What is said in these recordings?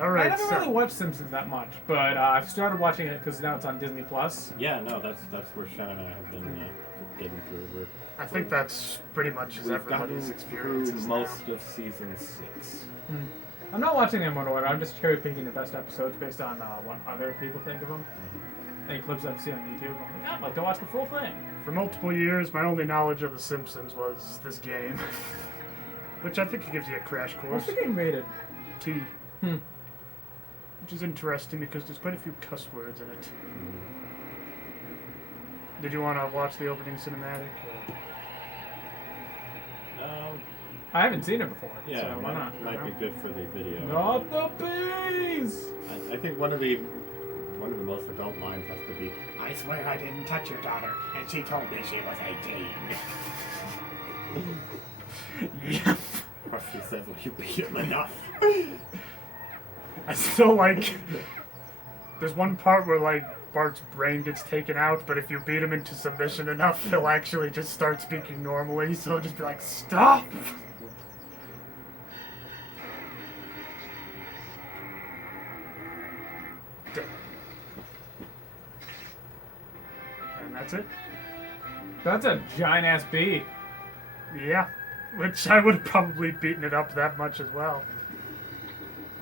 All right. I never really watched Simpsons that much, but I've started watching it because now it's on Disney Plus. Yeah, no, that's where Shannon and I have been getting through. I think that's pretty much everybody's experience. Most of season 6. I'm not watching them in order. I'm just cherry picking the best episodes based on what other people think of them. Any clips I've seen on YouTube. I'm like, I'd like to watch the full thing. For multiple years, my only knowledge of The Simpsons was this game, which I think it gives you a crash course. What's the game rated? T. Which is interesting because there's quite a few cuss words in it. Did you want to watch the opening cinematic? I haven't seen it before. Yeah, so why not? Might be good for the video. Not the bees! I think one of the most adult lines has to be, "I swear I didn't touch your daughter, and she told me she was 18." Yeah. Or she says, "Well, you beat him enough." I still like. There's one part where like Bart's brain gets taken out, but if you beat him into submission enough, he'll actually just start speaking normally. So he'll just be like, "Stop!" And that's it. That's a giant ass bee. Yeah, which I would have probably beaten it up that much as well.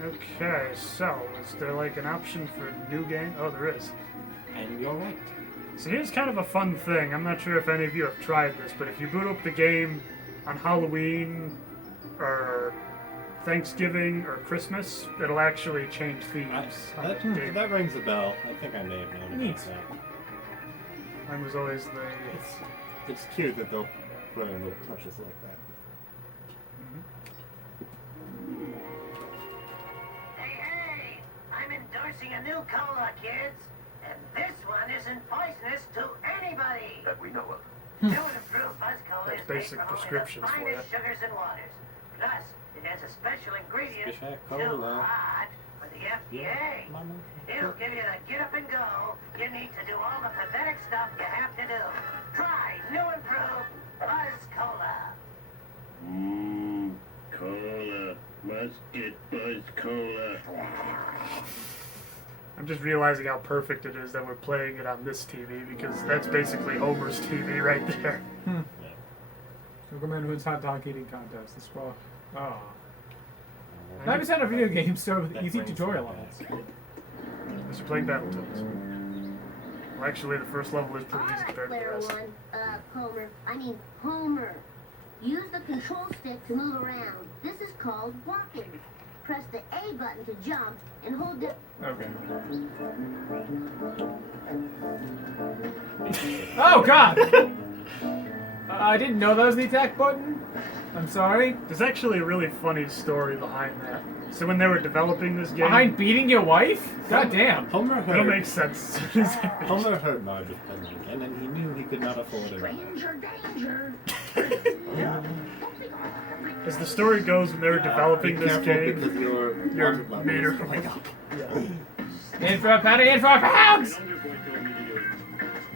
Okay, so is there like an option for new game? Oh, there is. And you're right. So here's kind of a fun thing. I'm not sure if any of you have tried this, but if you boot up the game on Halloween or Thanksgiving or Christmas, it'll actually change themes. That rings a bell. I think I may have known about that. Mine was always the... It's cute that they'll put in little touches like that. Hey, I'm endorsing a new cola, kids. And this one isn't poisonous to anybody. That we know of. New and improved Buzz Cola That's is basic made from only the prescriptions for finest you. sugars and waters. Plus, it has a special ingredient Special too cola. hot for the FDA. It'll give you the get up and go you need to do all the pathetic stuff you have to do. Try new improved Buzz Cola. Cola. Must get Buzz Cola. I'm just realizing how perfect it is that we're playing it on this TV, because that's basically Homer's TV right there. Recommend Hood's hot dog eating contest. The squaw. Oh. 90% of video games start with easy tutorial levels. Because you're playing Battletoads. Well, actually, the first level is pretty easy compared to the rest. Homer. Use the control stick to move around. This is called walking. Press the A button to jump and hold the... Okay. Oh, God! I didn't know that was the attack button. I'm sorry. There's actually a really funny story behind that. So when they were developing this game... Behind beating your wife? God damn. Homer It'll heard, make sense. Homer heard Marge's present again, and he knew he could not afford it. Danger. As the story goes, when they were developing this game, because your meter going up. In for a penny, in for a pound!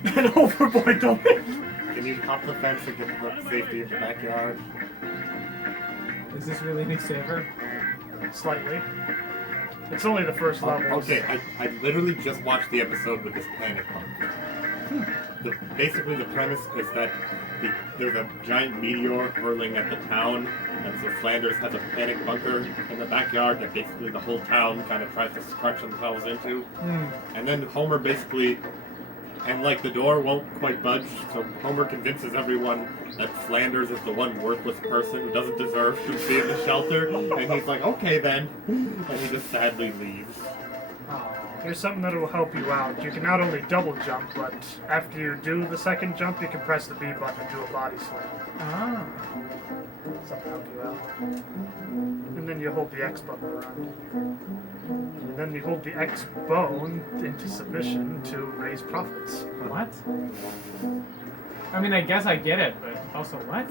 And Overboy don't. Can you hop the fence and get the safety of the backyard? Is this really any safer? Slightly. It's only the first level. Okay, I literally just watched the episode with this panic pump. Basically, the premise is that there's a giant meteor hurling at the town, and so Flanders has a panic bunker in the backyard that basically the whole town kind of tries to scrunch themselves into. And then Homer basically, and like the door won't quite budge, so Homer convinces everyone that Flanders is the one worthless person who doesn't deserve to be in the shelter, and he's like, okay then, and he just sadly leaves. Here's something that will help you out. You can not only double jump, but after you do the second jump, you can press the B button and do a body slam. Ah. Something to help you out. And then you hold the X button around. And then you hold the X bone into submission to raise profits. What? I mean, I guess I get it, but also what?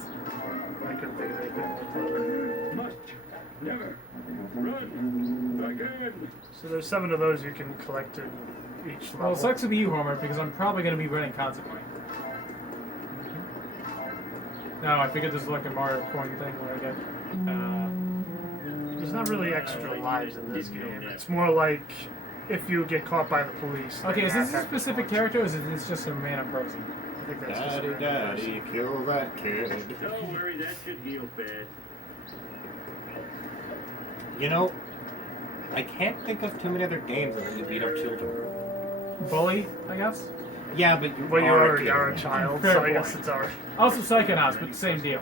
I couldn't think of anything. Must never run again. So there's 7 of those you can collect in each level. Well, it sucks to be you, Homer, because I'm probably going to be running consequently. No, I figured this is like a Mario coin thing where I get... there's not really extra lives in this game. It's more like if you get caught by the police. Okay, is this a have specific character or is this just a random person? I think that's just Daddy, a daddy, kill that kid. Don't worry, that should heal fast. You know, I can't think of too many other games that you beat up children. Bully, I guess? Yeah, but you Well, you are already are a child, so I guess it's our. Also Psychonauts, but same deal.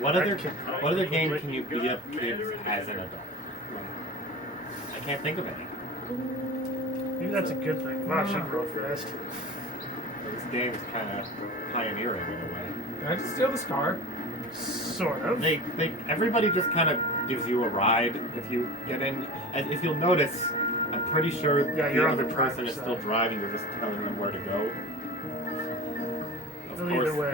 What other game can you beat up kids as an adult? I can't think of any. Maybe that's a good thing. Wow, I should grow fast. This game is kind of pioneering in a way. Can I just steal this car? Sort of. Everybody just kind of gives you a ride if you get in. And if you'll notice, I'm pretty sure Yeah, the you're on other the person driver's is still side. driving. You're just telling them where to go. Of Well, course, either way.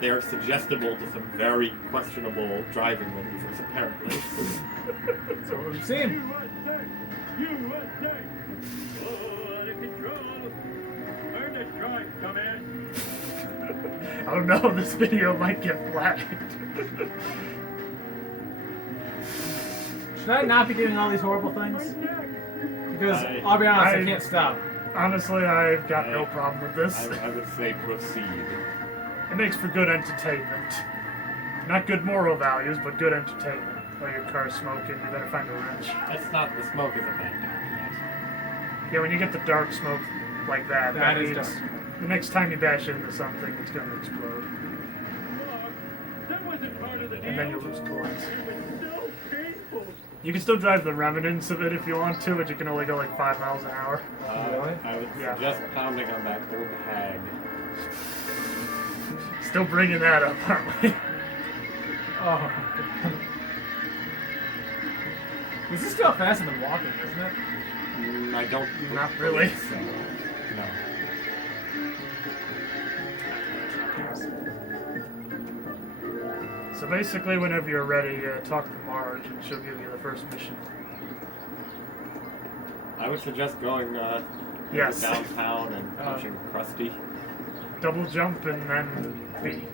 they are suggestible to some very questionable driving maneuvers, apparently. That's what we've seen. USA! Oh, out of control! Earn the strike, dumbass! Oh no, this video might get flagged. Should I not be doing all these horrible things? Because I'll be honest, I can't stop. Honestly, I've got no problem with this. I would say proceed. It makes for good entertainment. Not good moral values, but good entertainment. While your car's smoking, you better find a wrench. That's not, the smoke isn't that dark Yeah, when you get the dark smoke like that, That is means dark. the next time you bash into something, it's going to explode. That wasn't part of the deal. And then you'll lose coins. It was so painful. You can still drive the remnants of it if you want to, but you can only go like 5 miles an hour. Really? I would Yeah. suggest pounding on that old hag. Still bringing that up, aren't we? Oh. This is still faster than walking, isn't it? I don't. Not really. believe So. No. So basically, whenever you're ready, talk to Marge, and she'll give you the first mission. I would suggest going Yes. downtown and punching Krusty. Double jump and then B.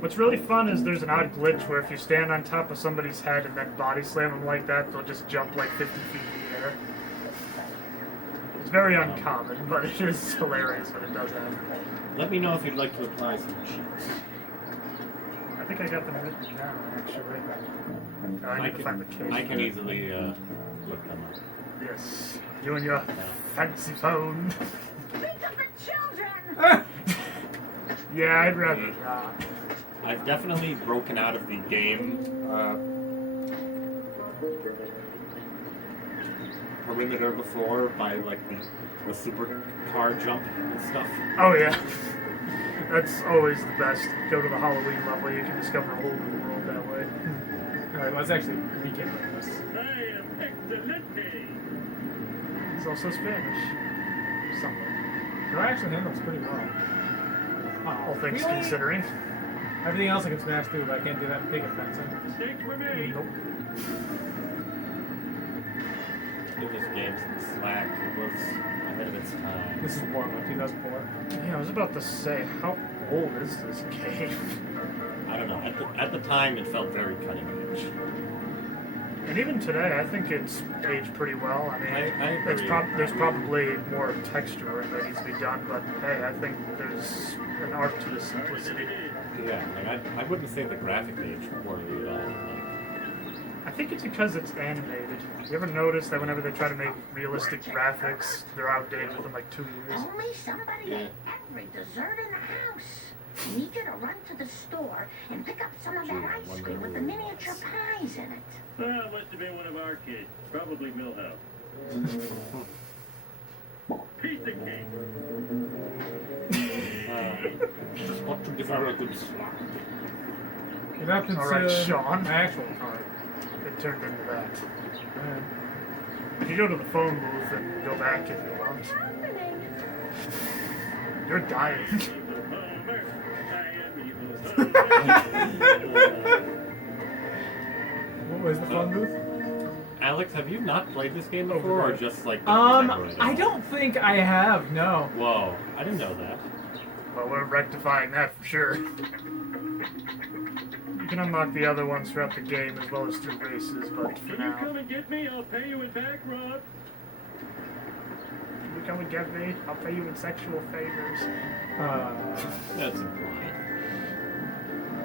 What's really fun is there's an odd glitch where if you stand on top of somebody's head and then body slam them like that, they'll just jump like 50 feet in the air. It's very uncommon, but it is hilarious when it does happen. Let me know if you'd like to apply some cheats. I think I got them written down, actually. I need to find the case. I can easily look them up. Yes. You and your fancy phone. Think of the children! Yeah, I'd rather not. I've definitely broken out of the game perimeter before by like the super car jump and stuff. Oh yeah. That's always the best. Go to the Halloween level, you can discover a whole new world that way. Alright, let's actually recap this. I am excelente! It's also Spanish. Something. Do I actually handle this pretty well? All things Really? considering. Everything else I can smash through, but I can't do that big offensive. Mistakes were made. Nope. Give this game some slack. It was ahead of its time. This is what, 2004? Yeah, I was about to say, how old is this game? I don't know. At the time, it felt very cutting edge. And even today, I think it's aged pretty well. I mean, I it's agree. there's probably more texture that needs to be done, but hey, I think there's an art to the simplicity. Yeah, like I wouldn't say the graphic aged poorly at all. I think it's because it's animated. You ever notice that whenever they try to make realistic graphics, they're outdated within like 2 years? Only somebody Yeah. ate every dessert in the house. I need you to run to the store and pick up some of that Gee, I ice wonder cream with the who it miniature was. pies in it. Ah, must have been one of our kids. Probably Millhouse. Piece of cake. Just want to give her a good slap. It happens All right, to Sean. my actual car. It turned into that. You can go to the phone booth and go back if you want. You're dying. Homer, I am evil. What was the phone booth? Alex, have you not played this game before, or just like the I don't think I have, no. Whoa, I didn't know that. Well, we're rectifying that for sure. You can unlock the other ones throughout the game as well as through races, but for Can you come now... and get me? I'll pay you in back rub. You come and get me, I'll pay you in sexual favors. That's implied.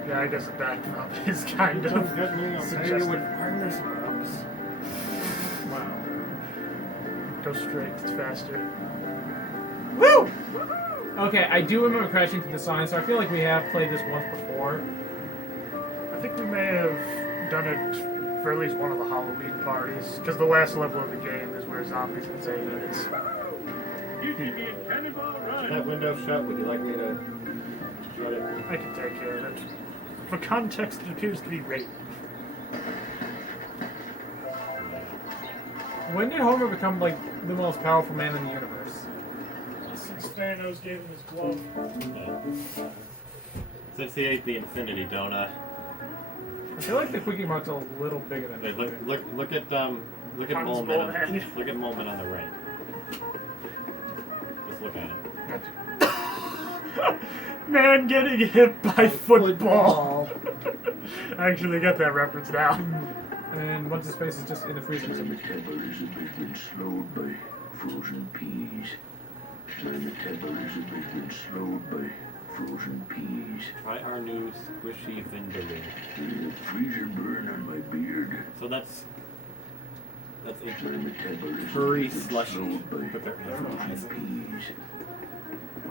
Yeah, I guess that is kind of suggestive. Wow. Go straight, it's faster. Woo! Okay, I do remember crashing through the sign, so I feel like we have played this once before. I think we may have done it for at least one of the Halloween parties, because the last level of the game is where zombies and aliens. You should be in Cannonball Run. That window shut. Would you like me to shut it? I can take care of it. For context, it appears to be rape. When did Homer become, like, the most powerful man in the universe? Since Thanos gave him his glove. Since he ate the Infinity Donut. I feel like the Quickie Mart's a little bigger than Wait, this. look at Hans Molman. Bullhead. Look at Molman on the right. Just look at him. Man getting hit by football. I actually get that reference now. And once his face is just in the freezer. My metabolism has been slowed by frozen peas. My metabolism has been slowed by frozen peas. Try our new squishy Vindaloo. Freezer burn on my beard. So that's a My metabolism furry has been slushy, slowed by but they're frozen advertising. peas.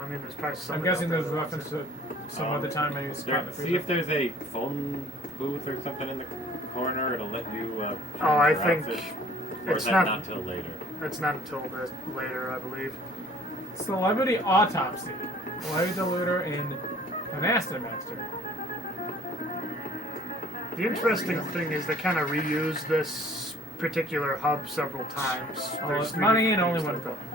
I mean, there's probably I'm somebody guessing out there there's a that wants reference it. to some other time I used to See if there's a phone booth or something in the corner. It'll let you change Oh, I your think outfit. Or it's is that not till later? It's not until this later, I believe. Celebrity Autopsy. Larry the Looter and Canasta Master. The interesting thing is they kind of reuse this particular hub several times. There's three Money ain't different only things one to thing.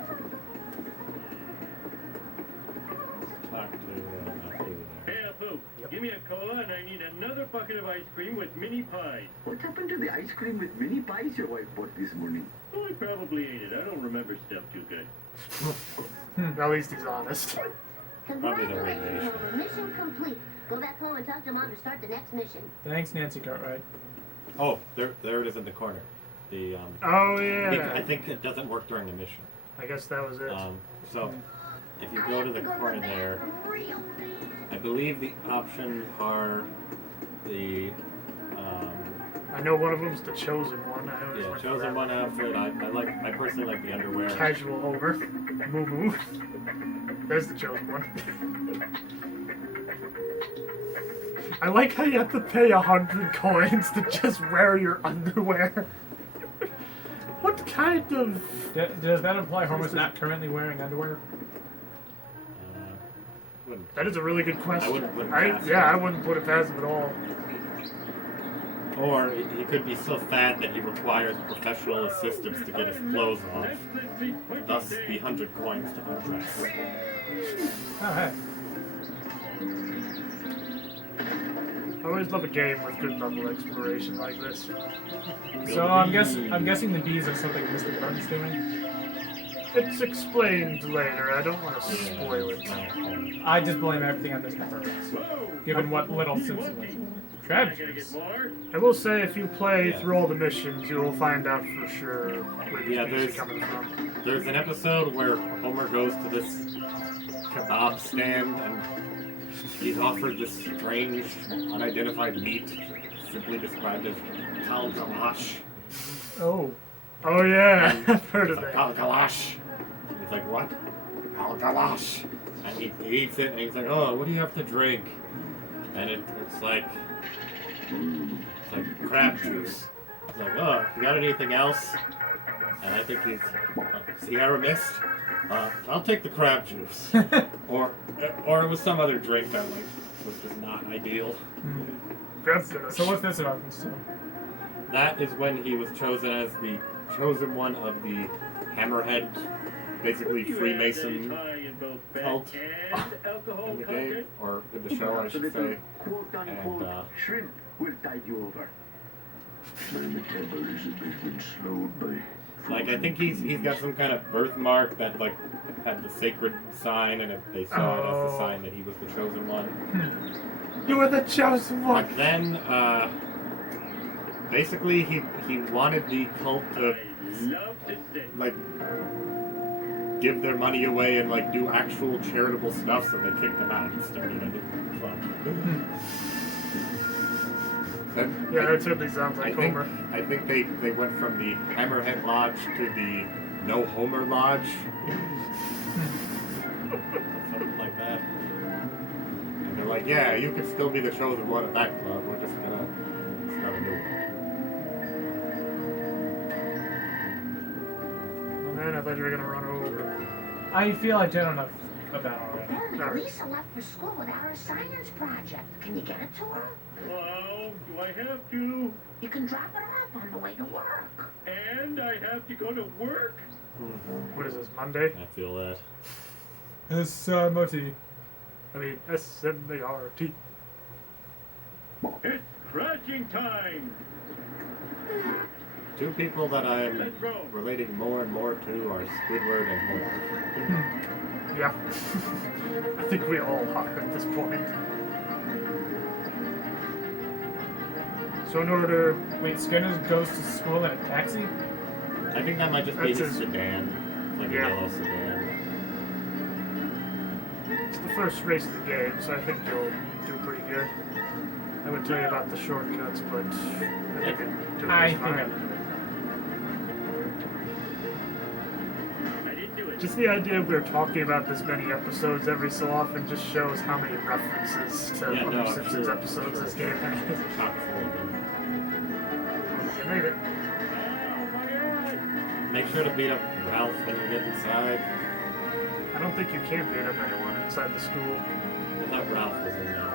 Talk to Hey, Apu, give me a cola and I need another bucket of ice cream with mini pies. What happened to the ice cream with mini pies your wife bought this morning? Oh, I probably ate it. I don't remember stuff too good. At least he's honest. Probably the Congratulations, radiation. Homer. Mission complete. Go back home and talk to Mom to start the next mission. Thanks, Nancy Cartwright. Oh, there it is in the corner. The Oh, I yeah. think it doesn't work during the mission. I guess that was it. So if you go to the corner there, I believe the options are the I know one of them's the chosen one. I always yeah, went for chosen that one outfit. I personally like the underwear. Casual Homer. Moo moo. There's the chosen one. I like how you have to pay 100 coins to just wear your underwear. What kind of... Does that imply Homer's not currently wearing underwear? Wouldn't- That is a really good question. wouldn't pass Yeah, it. I wouldn't put it past him at all. Or he could be so fat that he requires professional assistance to get his clothes off. Thus, the 100 coins to undress. Oh, hey. I always love a game with good level exploration like this. So I'm guessing the bees are something Mr. Burton's doing. It's explained later. I don't want to spoil it. I just blame everything on Mr. Burton, given what little Simpson was. Crab I gotta get juice. more. I will say, if you play through all the missions, you will find out for sure where these Yeah, bees are there's- coming from. There's an episode where Homer goes to this kebab stand and he's offered this strange, unidentified meat, simply described as kal galash. Oh. Oh yeah, I've heard of It's like, that. kal galash. He's like, what? Kal galash. And he eats it and he's like, oh, what do you have to drink? And it's like crab juice. He's like, oh, you got anything else? And I think he's Sierra Mist. I'll take the crab juice. or it was some other drink that was just not ideal. Grab finish. So what's this about? So, That is when he was chosen as the chosen one of the Hammerhead, basically You add that Freemason it's high in both fat cult and alcohol in the content. game, or in the show, I So should little say. quote-unquote And, shrimp will tide you over. My metabolism has been slowed by. Like, I think he's got some kind of birthmark that like had the sacred sign, and they saw it as the sign that he was the chosen one. You were the chosen one. But then, basically, he wanted the cult to, like, give their money away and, like, do actual charitable stuff, so they kicked him out and started a new club. Then, Yeah, that certainly sounds like Homer. I think they went from the Hammerhead Lodge to the No Homer Lodge. Something like that. And they're like, yeah, you can still be the chosen one at that club. We're just gonna start a new one. Oh, man, I thought you were gonna run over. I feel like I don't know about that already. Hey, Lisa left for school without her science project. Can you get it to her? Well, do I have to? You can drop it off on the way to work. And I have to go to work? What is this, Monday? I feel that. S-M-O-T. I mean, S-M-A-R-T. It's crashing time! Two people that I'm Let's go. relating more and more to are Squidward and Homer. Yeah. I think we all are at this point. So in order... Wait, Skinner goes to school in a taxi? I think that might just be That's his his- sedan. Like Yeah. a yellow sedan. It's the first race of the game, so I think you'll do pretty good. I would tell you about the shortcuts, but I think you'll do I just think fine. I didn't do it. Just the idea we're talking about this many episodes every so often just shows how many references to Yeah, no, other I'm Simpsons sure. episodes this game has. Chock full of them. You made it. Oh, my God! Make sure to beat up Ralph when you get inside. I don't think you can beat up anyone inside the school. I thought Ralph was in there.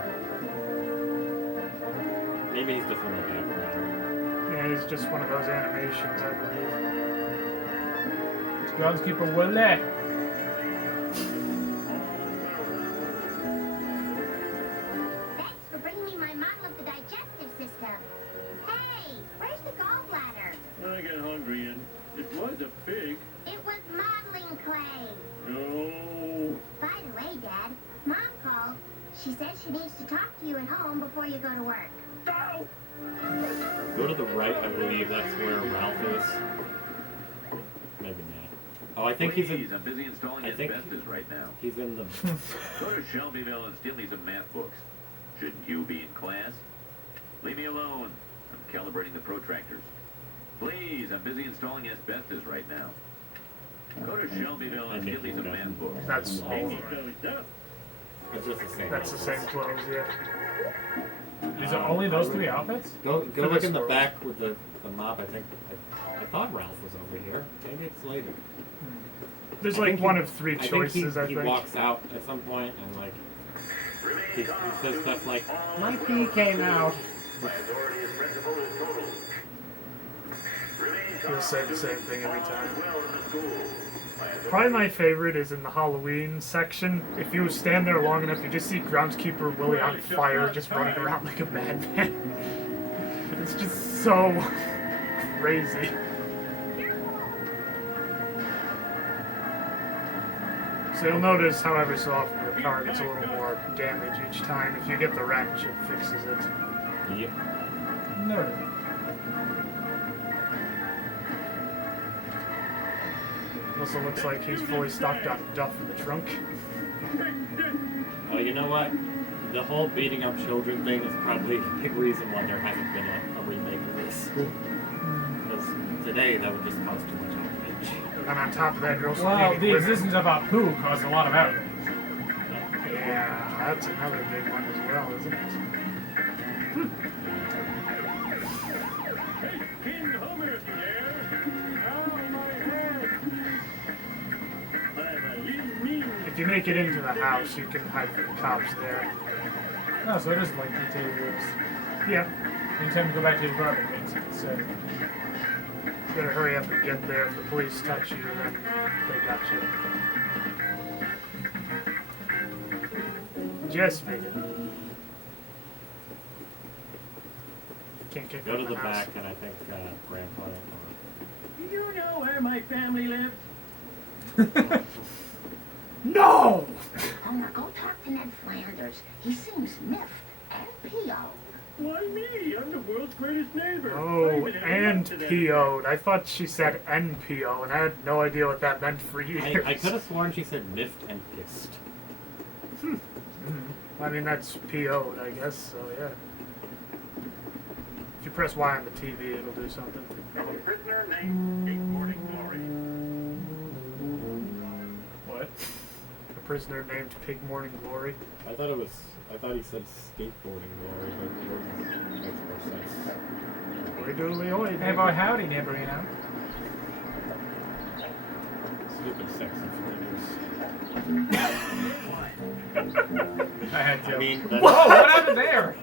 Maybe he's just in the background. Yeah, it's just one of those animations, I believe. Groundskeeper Willie. Thanks for bringing me my model of the digestive system. Hey, where's the gallbladder? I got hungry and it was a pig. It was modeling clay. No. By the way, Dad, Mom called. She says she needs to talk to you at home before you go to work. No! Go to the right, I believe that's where Ralph is. Maybe not. Oh, I think he's Please, in. I'm busy installing I think- asbestos right now. He's in the. Go to Shelbyville and steal me some math books. Shouldn't you be in class? Leave me alone. I'm calibrating the protractors. Please, I'm busy installing asbestos right now. Go to Shelbyville and steal me some math books. That's all of He them. goes up. It's just the same. That's the same clothes, yeah. Is it only those three outfits? Go For look this in the world. back with the mop. I think. I thought Ralph was over here. Maybe it's later. There's I like think one he- of three I think choices, I he think. walks out at some point and like he says stuff like, "My pee came out." He'll say the same thing every time. Probably my favorite is in the Halloween section. If you stand there long enough, you just see Groundskeeper Willie on fire, just running around like a madman. It's just so crazy. So you'll notice, however, so often your car gets a little more damage each time. If you get the wrench, it fixes it. Yep. No. Also looks like he's fully stocked on Duff in the trunk. Oh, you know what? The whole beating up children thing is probably a big reason why there hasn't been a remake of this. Because today that would just cause too much outrage. And on top of that, you're also Well, beating the women. existence of a poo caused a lot of outrage. Yeah, that's another big one as well, isn't it? Hey, King Homer, if you dare. Ow, my head. I'm a little mean. If you make it into the house, you can hide from the cops there. Oh, so it is like details. Yeah, Anytime you go back to your apartment, it makes it so. you better hurry up and get there. If the police touch you, then they got you. Just made it. Can't kick Go out to the house. back, and I think Grandpa. Do you know where my family lives? No! Homer, go talk to Ned Flanders. He seems miffed and P.O. Why me? I'm the world's greatest neighbor. Oh, I even hang and out to that. PO'd. I thought she said NPO, and I had no idea what that meant for years. I could have sworn she said miffed and pissed. I mean, that's PO'd, I guess, so yeah. If you press Y on the TV, it'll do something. A prisoner named Big Morning Glory. What? A prisoner named Pig Morning Glory. I thought he said skateboarding glory, but it makes more sense. Oi doodly oi, Hey, neighbor. boy, howdy, neighbor, you know. Stupid sexy flavors. I had to. I mean, Whoa, what happened there?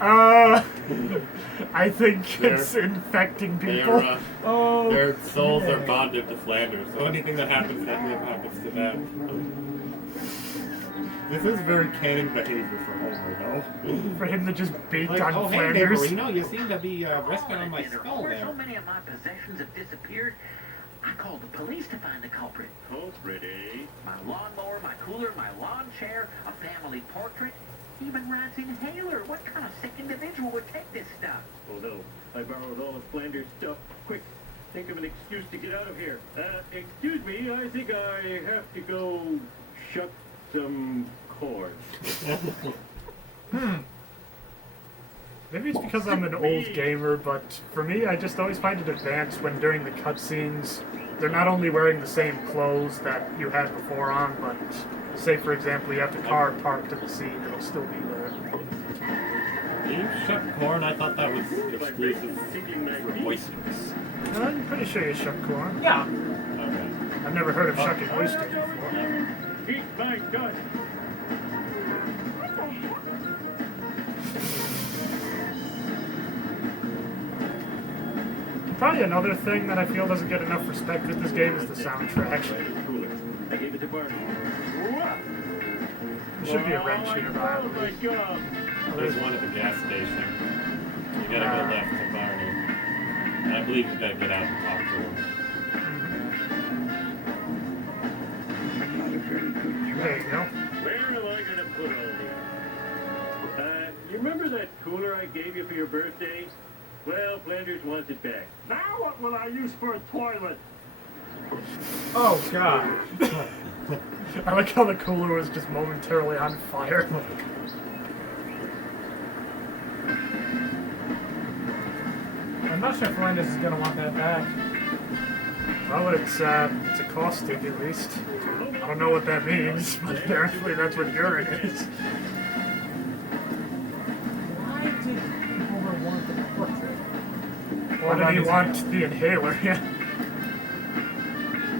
I think They're- it's infecting people. Oh. Their souls are yeah. bonded to Flanders, so anything that happens to him happens to them. This is very canon behavior for Homer, though. For him to just beat Like, on oh, hey, Flanders. neighbor, you seem to be resting on my skull Where so there. many of my possessions have disappeared, I called the police to find the culprit. Culprit, eh? My lawnmower, my cooler, my lawn chair, a family portrait, even Rod's inhaler. What kind of sick individual would take this stuff? Oh no, I borrowed all of Flanders' stuff. Quick, think of an excuse to get out of here. Excuse me, I think I have to go shut some cords. Maybe it's because I'm an old gamer, but for me, I just always find it advanced when during the cutscenes, they're not only wearing the same clothes that you had before on, but say, for example, you have the car parked at the scene, it'll still be there. You shut corn? I thought that was exclusive Thinking my for feet. oysters. I'm pretty sure you shuck corn. Yeah. Okay. I've never heard of shucking oysters before. Eat my gut. Probably another thing that I feel doesn't get enough respect with this game is the soundtrack. I gave it to Barney. There should be a wrench nearby. Oh my God. There's one at the gas station. You gotta go left to Barney. And I believe you gotta get out and talk to him. There you go. Where am I gonna put all these? You remember that cooler I gave you for your birthday? Well, Flanders wants it back. Now what will I use for a toilet? Oh, God. I like how the cooler was just momentarily on fire. I'm not sure Flanders is gonna want that back. Well, it's a caustic at least. I don't know what that means, but apparently that's what urine is. Why did Homer want the portrait? Or did he want the inhaler? Yeah.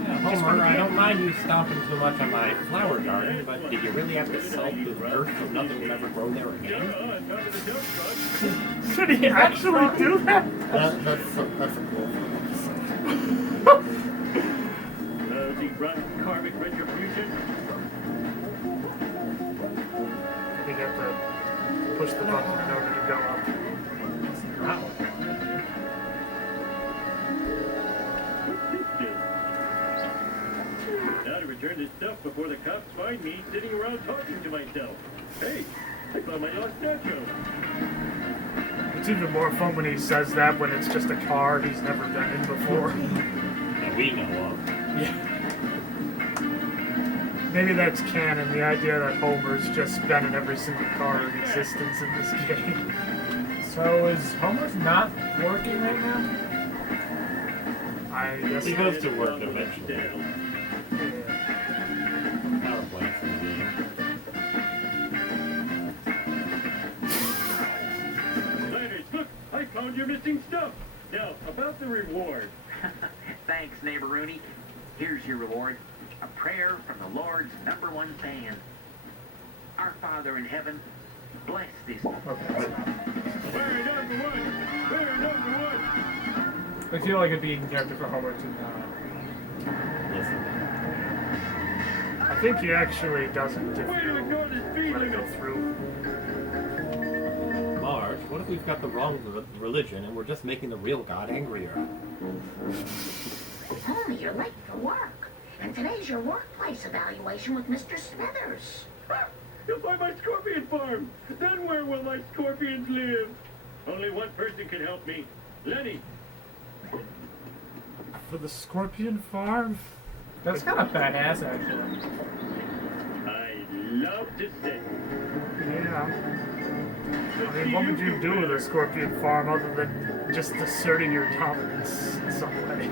Yeah, Homer, I don't mind you stomping too much on my flower garden, but did you really have to salt the earth so nothing will ever grow there again? On top of the duck truck. Did he actually do that? That's a cool thing. Lousy, rotten karmic retribution. You have to push the button in order to go up. That one. Now to return this stuff before the cops find me sitting around talking to myself. Hey, I found my lost nacho. It's even more fun when he says that when it's just a car he's never been in before. That we know of. Yeah. Maybe that's canon, the idea that Homer's just been in every single car in existence in this game. So is Homer's not working right now? I guess He so. goes to work eventually. Power plants in the game. Flanders, look, I found your missing stuff. Now, about the reward. Thanks, neighbor Rooney. Here's your reward. A prayer from the Lord's #1 fan. Our Father in heaven, bless this. Okay. Where number one? Where number one? I feel like it'd be in character for Homer to not. Listen. I think he actually doesn't if Way to you ignore the speed let it go limit. through. Marge, what if we've got the wrong religion and we're just making the real God angrier? Oh, you're late for work. And today's your workplace evaluation with Mr. Smithers. You'll find my scorpion farm. Then where will my scorpions live? Only one person can help me. Lenny. For the scorpion farm? That's kind of badass, actually. I love to sing. Yeah. I mean, what would you do with a scorpion farm other than just asserting your dominance in some way?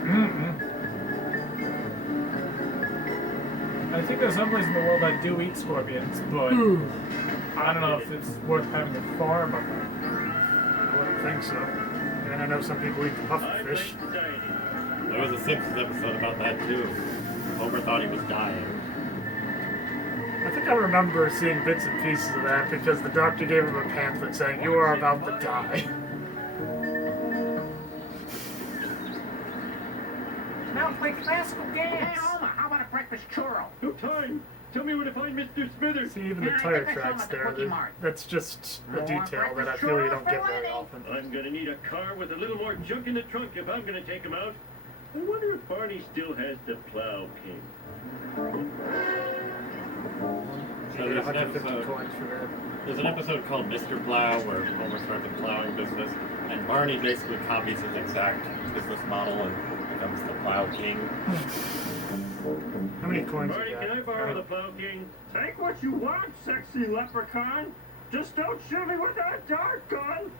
I think there's some places in the world that do eat scorpions, but I don't know if it's worth having a farm of them. I wouldn't think so. And I know some people eat the I pufferfish. like society. There was a Simpsons episode about that too. Homer thought he was dying. I think I remember seeing bits and pieces of that because the doctor gave him a pamphlet saying, "You are about to die." Now play classical Hey, games. Homer, how about a breakfast churro? No time. Tell me where to find Mr. Smithers. See, even the Yeah, I tire think I saw him tracks at the there, Cookie Mart. that's just a More detail that I breakfast feel you churros don't for get very Lenny? often. I'm gonna need a car with a little more junk in the trunk if I'm gonna take him out. I wonder if Barney still has the Plow King. So You get there's an 150 episode. coins for that. There's an episode called Mr. Plow where Homer starts a plowing business, and Barney basically copies his exact business model and becomes the Plow King. How many coins Barney, you got? can I borrow the Plow King? Take what you want, sexy leprechaun. Just don't shoot me with that dart gun.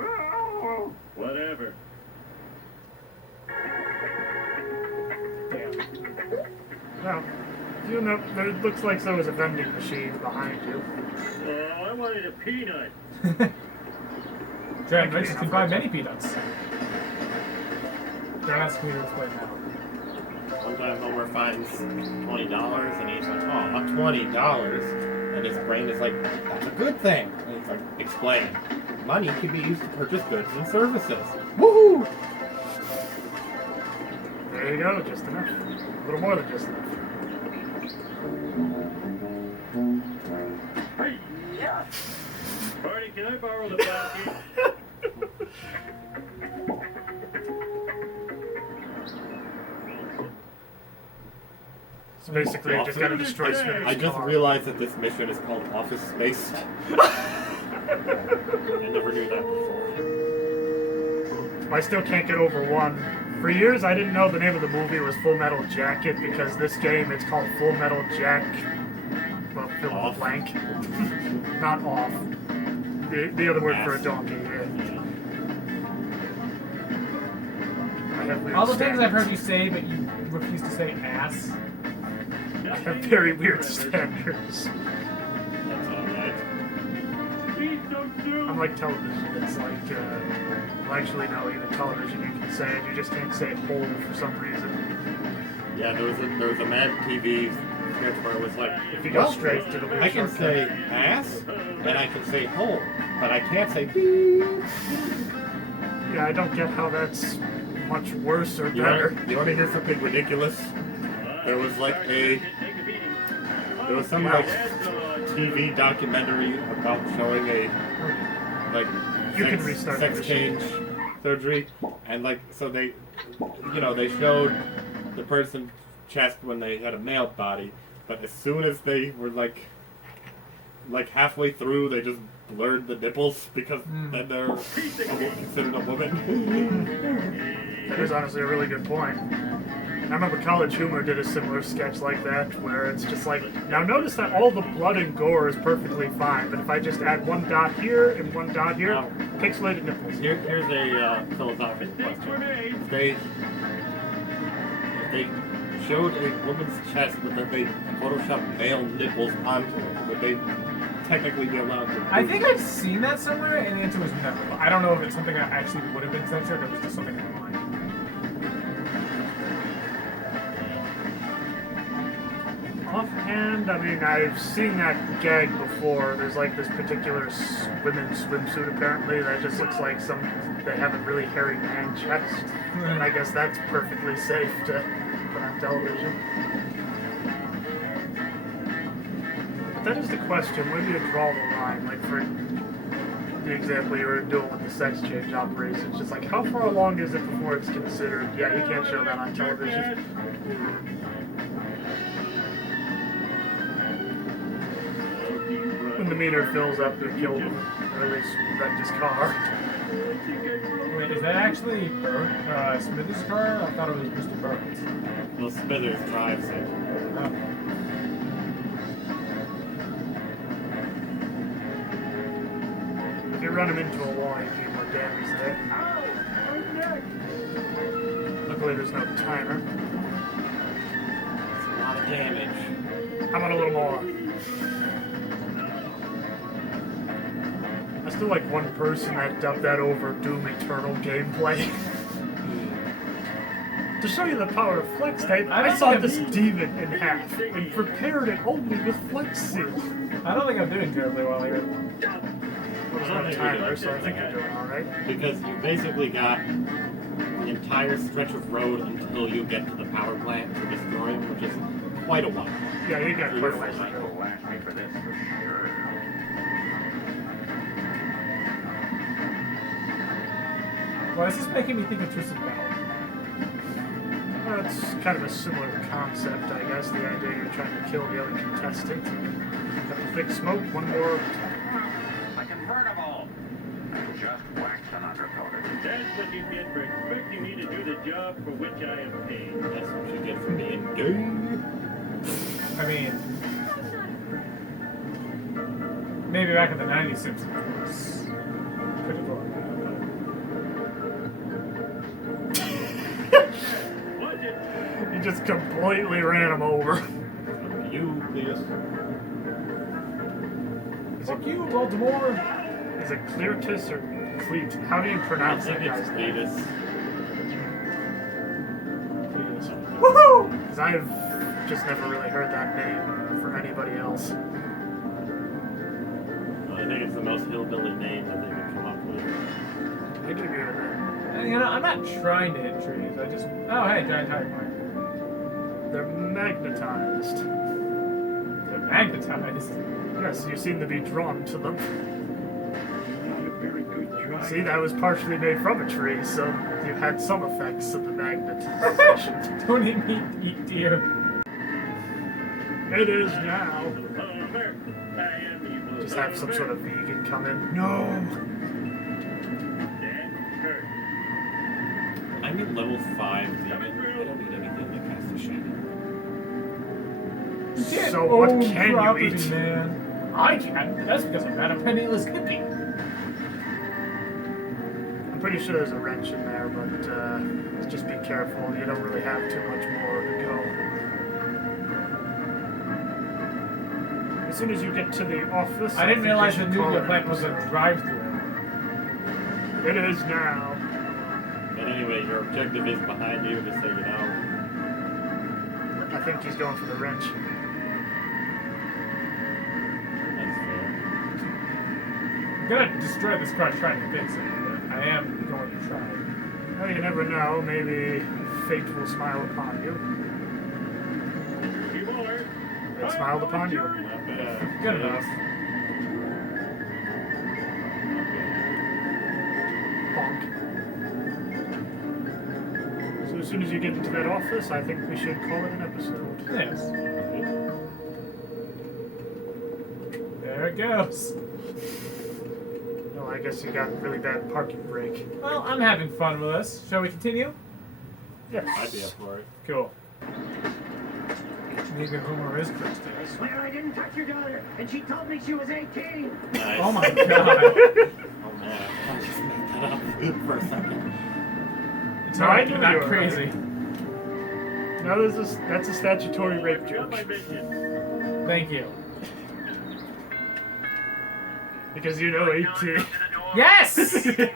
Oh. Whatever. Damn. Well, you know, there looks like there was a vending machine behind you. Oh, I wanted a peanut. Giant Richard can buy many peanuts. Don't ask me to explain that. Sometimes Homer finds $20 and he's like, oh, $20. And his brain is like, that's a good thing. And he's like, explain. Money can be used to purchase goods and services. Woohoo! There you go, just enough. A little more than just enough. Hey, yeah. Barney, can I borrow the Plow King? So basically, you just gotta destroy Smithers' I just car. realized that this mission is called Office Space. I never knew that before. I still can't get over one. For years, I didn't know the name of the movie was Full Metal Jacket because this game, it's called Full Metal Jack. Well, fill in the Off. blank. Not off. The other word for a Ass. donkey. Yeah. I have weird All the things I've heard you standards. say, but you refuse to say ass. I have very weird standards. That's alright. Please don't do. Unlike television, it's like, well, actually, no, even television you can say it, you just can't say whole for some reason. Yeah, there was a M.A.T.V sketch where it was like, If you go straight to the I can say ass, and I can say hole, but I can't say beep. Yeah, I don't get how that's much worse or You better. want to hear something ridiculous? There was like Take a beating. there was some like TV documentary about showing a like You can restart the sex machine. change surgery, and like so they, they showed the person's chest when they had a male body, but as soon as they were like halfway through, they just blurred the nipples because then they're considered a woman. That is honestly a really good point. I remember College Humor did a similar sketch like that, where it's just like, now notice that all the blood and gore is perfectly fine, but if I just add one dot here and one dot here, pixelated nipples. Here's a philosophical question: if they showed a woman's chest, but then they photoshopped male nipples onto it, would they technically be allowed to? I think I've seen that somewhere, and the answer was no. I don't know if it's something that actually would have been censored, or it was just something online. Offhand, I mean, I've seen that gag before. There's like this particular women's swimsuit apparently that just looks like they have a really hairy man chest. And I guess that's perfectly safe to put on television. But that is the question, where do you draw the line? Like for the example you were doing with the sex change operation, it's just like how far along is it before it's considered, yeah, you can't show that on television. meter fills up, you kill him. Or at least wrecked his car. Wait, is that actually Smithers' car? I thought it was Mr. Burns. Well, Smithers drives it. Oh. If you run him into a wall, you do more damage there. Luckily, there's no timer. That's a lot of damage. How about a little more? I still like one person that dubbed that over Doom Eternal gameplay. To show you the power of flex tape, I saw this demon in half and prepared it only with flex seal. I don't think I'm doing terribly well here. Well, there's no timer, so I think you're doing alright. Because you basically got the entire stretch of road until you get to the power plant to destroy him, which is quite a while. Yeah, you got quite a ways to Michael go. will ask me for this for sure. Why is this making me think of Twisted Metal? Well, it's kind of a similar concept, I guess. The idea you're trying to kill the other contestant. Got the thick smoke, one more. A convertible. Just waxed an undercoater. That's what you get for expecting me to do the job for which I am paid. That's what you get for being gay. I mean, maybe back in the 90s, Simpsons was pretty cool. Was it? You just completely ran him over. You, please. Fuck you, Baltimore! Is it Clear Kiss or Cleat? How do you pronounce that guy's name? Davis. Woohoo! Because I've just never really heard that name from anybody else. I think it's the most hillbilly name that they could come up with. I give you that. You know, I'm not trying to hit trees. I just. Oh, hey, giant tire mark. They're magnetized. They're magnetized. Yes, you seem to be drawn to them. Not a very good drive. See, that was partially made from a tree, so you had some effects of the magnetization. Don't eat deer. It is now. Homer, I am evil. Just have some sort of vegan come in. No! That hurt. I'm at level 5 vegan. I don't need anything that casts a shadow. Get So what owned can you property, eat? Man. I can't. That's because I'm not a penniless hippie. I'm pretty sure there's a wrench in there, but just be careful. You don't really have too much more to go. As soon as you get to the office, I didn't think realize we the should call nuclear it an plant was a episode. drive-through. It is now. But anyway, your objective is behind you, just so you know. I think he's going for the wrench. That's fair. I'm gonna destroy this car trying to fix it, but I am going to try. Well, you never know. Maybe fate will smile upon you. You are. It smiled upon you. Not bad. Good enough. Bonk. So as soon as you get into that office, I think we should call it an episode. Yes. There it goes. Well, I guess you got a really bad parking brake. Well, I'm having fun with this. Shall we continue? Yes. I'd be up for it. Cool. Maybe Homer is Kristen. I swear I didn't touch your daughter, and she told me she was 18. Nice. Oh my god. Oh man, I just made that up for a second. It's No, I alright, knew you're not you were crazy. No, that's a statutory rape joke. Got my mission. Thank you. Because you know 18. Yes! With